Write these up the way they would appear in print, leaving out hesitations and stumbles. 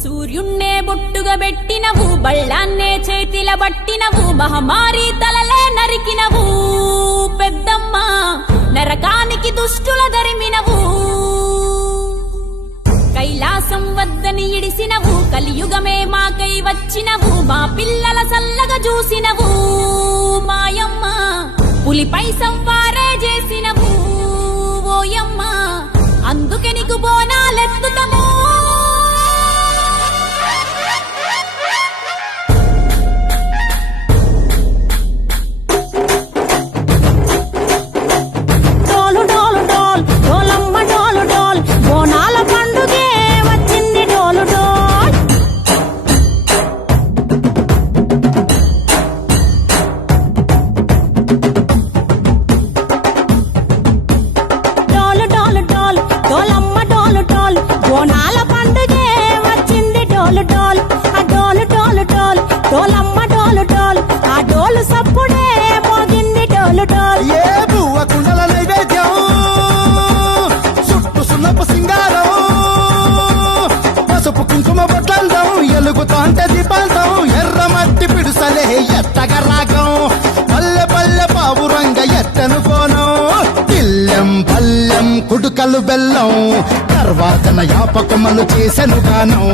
సూర్యున్నే బొట్టుగా పెట్టినవు, బళ్ళాన్నే చేతిల బట్టినవు, మహమారి తలలే నరికినవు పెద్దమ్మ, నరకానికి దుష్టుల దరిమినవు. కైలాసం వద్దని ఇడిసినవు, కలియుగమే మాకై వచ్చినవు, మా పిల్లల సల్లగా చూసినవు మాయమ్మ, పులిపై సంవారే చేసినవు ఓయమ్మ, అందుకే నీకు బోనాలెత్తుతము. ఎలుగుతాంటే దీపాలతో ఎర్రమట్టి పిడుసలే ఎత్తగ రాగం, పల్లె పల్లె పావురంగ ఎత్తను కోనం, తిల్లెం పల్లెం కుడుకలు బెల్లం, తర్వాతన యాపకమలు చేసెను గానం,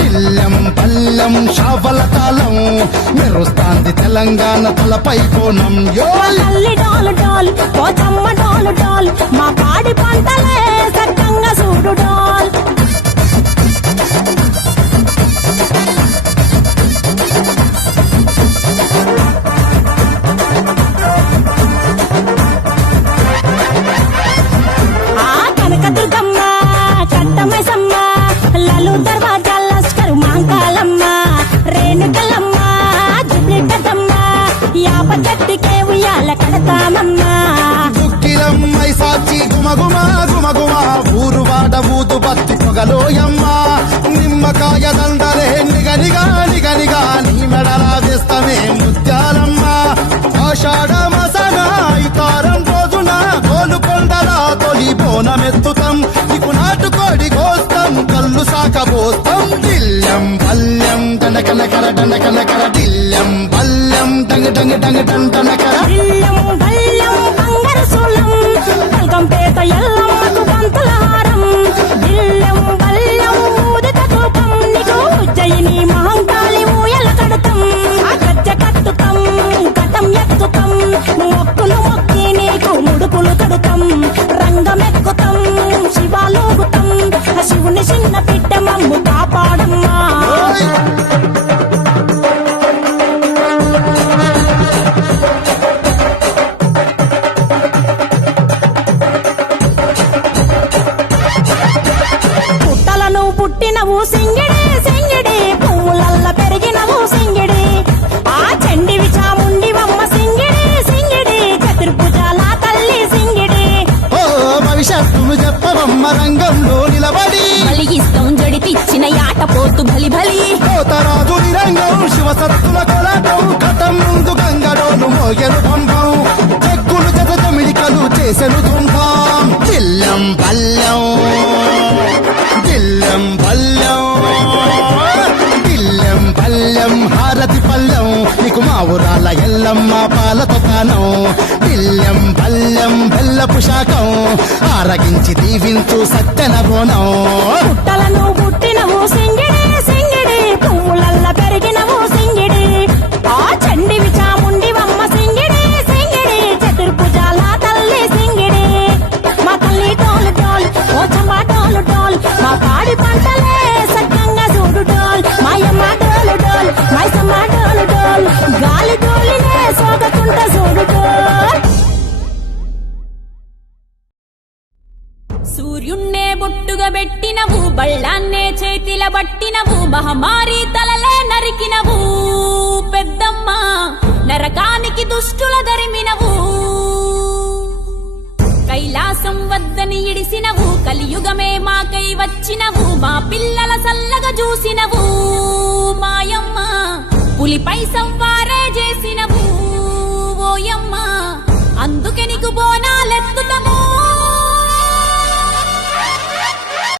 తిల్లెం పల్లెం షావల తాళం, మెరుస్తాంది తెలంగాణ తలపై కోణం. మా పాడి పంటలే సక్కంగా చూడు డాల్. దుక్కిలమ్మై సాచి గుమగుమ గుమగుమ, ఊరు వాడ ఊదు బత్తి పొగలోయమ్మ, నిమ్మకాయ దండలే నిగనిగా నిగనిగా, నీ మెడలా వేస్తమే ముత్యాలమ్మ, ఆషాఢ మసన ఇతారం రోజున గోలుకొండల తొలి బోనమెత్తుతాం, నీకు నాటుకోడి కోస్తాం, కళ్ళు సాకబోస్తాం, దిల్లెం పల్లెం దండకనకర దండకనకర, దిల్లెం పల్లెం డంగ డంగ డంగ డండనకర, పేట ఎల్లమ్మకు పంతుల హారం, దిల్లెం బల్లెం ఊదిత ధూపం, నీకు ఉజ్జయిని మహంకాళి ఊయల కడుతాం, గజ్జె కట్టుతాం, కటం ఎత్తుతాం, మొక్కులు మొక్కి నీకు ముడుపులు కడుతాం, రంగమెక్కుతాం, శివాలోగుతాం, శివుని చిన్న బిడ్డ మమ్ము కాపాడమ్మా. పుట్టినవు సింగిడి సింగిడి, పువ్వులల్ల పెరిగినవు సింగిడి, ఆ చండివి చాముండివమ్మ సింగిడి సింగిడి, చతుర్భుజాల తల్లి సింగిడి. ఓ భవిష్యత్తును చెప్పవమ్మ రంగంలో నిలబడి, బలిగిస్తాం జడితిచ్చిన యాట పోతు బలి బలి, కోతరాజు నిరంగం శివసత్తుల కొలాటం, కథం ముందు గంగడోలు మోగెను పంపం, చెక్కులు జత జమిడికలు చేసెను తుంటాం, దిల్లెం పల్లెం దిల్లెం పల్లెం దిల్లెం పల్లెం హారతి పల్లెం, నీకు మా ఊరాల ఎల్లమ్మ పాలతో కానం, దిల్లెం పల్లెం బెల్లపు శాఖం, ఆరగించి దీవించు సత్తెన బోనం. పుట్టలను పుట్టినవు సింగిడి సింగిడి, పువ్వులల్ల పెరిగినవు సింగిడి, ఆ చండివి చాముండివమ్మ సింగిడి సింగిడి, చతుర్భుజాల తల్లి సింగిడి, మా తల్లి టోలు టోల్ ఓచమ్మ టోలు టోల్, మా పాడి పంటలే సక్కంగా చూడు డోల్, మాయమ్మ డోలు డోల్ మైసమ్మ డోలు డోల్, గాలి డోలినే సోగకుంట చూడు డోల్. సూర్యున్నే బొట్టుగా పెట్టినవు, బళ్ళాన్నే చేతిల బట్టినవు, మహమారి తలలే నరికినవు పెద్దమ్మ, నరకానికి దుష్టుల దరిమినవు. కైలాసం వద్దని ఇడిసినవు, కలియుగమే మాకై వచ్చినవు, మా పిల్లల సల్లగా చూసినవు మాయమ్మ, పులిపై సంవారే